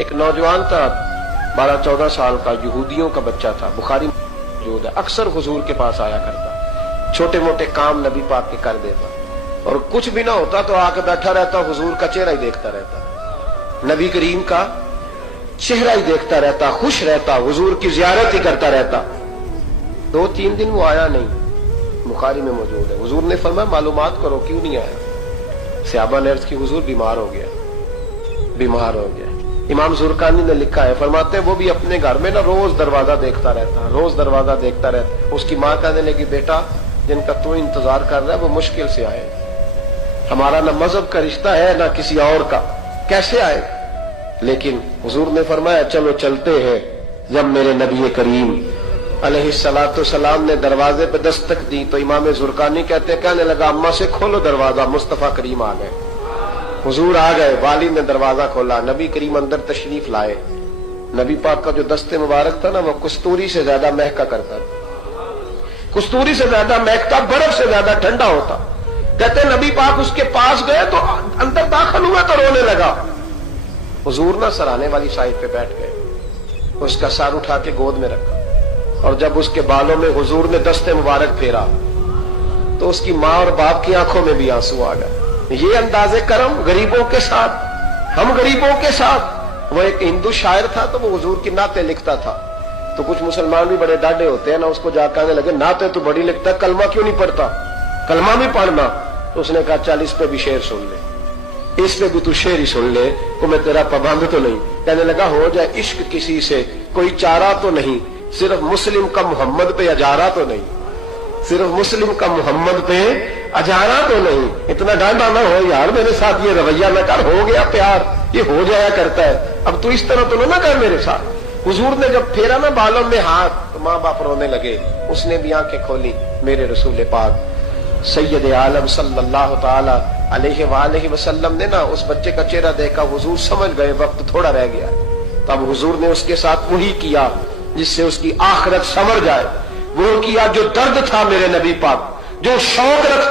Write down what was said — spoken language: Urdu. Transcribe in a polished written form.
ایک نوجوان تھا 12-14 سال کا، یہودیوں کا بچہ تھا، بخاری موجود ہے، اکثر حضور کے پاس آیا کرتا، چھوٹے موٹے کام نبی پاک کے کر دیتا، اور کچھ بھی نہ ہوتا تو آ کے بیٹھا رہتا، حضور کا چہرہ ہی دیکھتا رہتا، نبی کریم کا چہرہ ہی دیکھتا رہتا، خوش رہتا، حضور کی زیارت ہی کرتا رہتا۔ 2-3 دن وہ آیا نہیں، بخاری میں موجود ہے۔ حضور نے فرمایا معلومات کرو کیوں نہیں آیا؟ صحابہ نے عرض کی حضور بیمار ہو گیا، بیمار ہو گیا۔ امام زرقانی نے لکھا ہے، فرماتے ہیں وہ بھی اپنے گھر میں نا روز دروازہ دیکھتا رہتا، روز دروازہ دیکھتا رہتا۔ اس کی ماں کہنے لگی بیٹا جن کا تو انتظار کر رہا ہے وہ مشکل سے آئے، ہمارا نہ مذہب کا رشتہ ہے نہ کسی اور کا، کیسے آئے؟ لیکن حضور نے فرمایا چلو چلتے ہیں۔ جب میرے نبی کریم علیہ الصلوۃ والسلام نے دروازے پہ دستک دی تو امام زرقانی کہتے ہیں کہنے لگا اماں سے کھولو دروازہ، مصطفیٰ کریم آ گئے۔ حضور آ گئے، والد نے دروازہ کھولا، نبی کریم اندر تشریف لائے۔ نبی پاک کا جو دست مبارک تھا نا وہ کستوری سے زیادہ مہکا کرتا تھا، کستوری سے زیادہ مہکتا، برف سے زیادہ ٹھنڈا ہوتا۔ کہتے ہیں نبی پاک اس کے پاس گئے تو اندر داخل ہوئے تو رونے لگا۔ حضور نہ سرانے والی سائڈ پہ بیٹھ گئے، اس کا سر اٹھا کے گود میں رکھا، اور جب اس کے بالوں میں حضور نے دست مبارک پھیرا تو اس کی ماں اور باپ کی آنکھوں میں بھی آنسو آ گئے۔ یہ انداز کرم غریبوں کے ساتھ، ہم غریبوں کے ساتھ۔ وہ ایک ہندو شاعر تھا تو وہ حضور کی نعتیں لکھتا تھا، تو کچھ مسلمان بھی بڑے ڈاڈے ہوتے ہیں نا، اس کو جا کہنے لگے نعتیں تو بڑی لکھتا، کلمہ کیوں نہیں پڑھتا؟ کلمہ بھی پڑھنا۔ تو اس نے کہا چل اس پہ بھی شعر سن لے، اس پہ بھی تو شعر ہی سن لے، کو میں تیرا پابند تو نہیں۔ کہنے لگا ہو جائے عشق کسی سے کوئی چارہ تو نہیں، صرف مسلم کا محمد پہ اجارہ تو نہیں، صرف مسلم کا محمد پہ اجارہ تو نہیں۔ اتنا ڈانڈا نہ ہو یار، میرے ساتھ یہ رویہ نہ کر، ہو گیا پیار، یہ ہو جایا کرتا ہے، اب تو اس طرح تو نہ کر میرے ساتھ۔ حضور نے جب پھیرا نا بالوں میں ہاتھ تو ماں باپ رونے لگے، اس نے بھی آنکھیں کھولی۔ میرے رسول پاک سید عالم صلی اللہ تعالی علیہ وآلہ وسلم نے نا اس بچے کا چہرہ دیکھا، حضور سمجھ گئے وقت تھوڑا رہ گیا، تب حضور نے اس کے ساتھ وہی کیا جس سے اس کی آخرت سنور جائے، وہ کیا جو درد تھا میرے نبی پاک، جو شوق رکھتا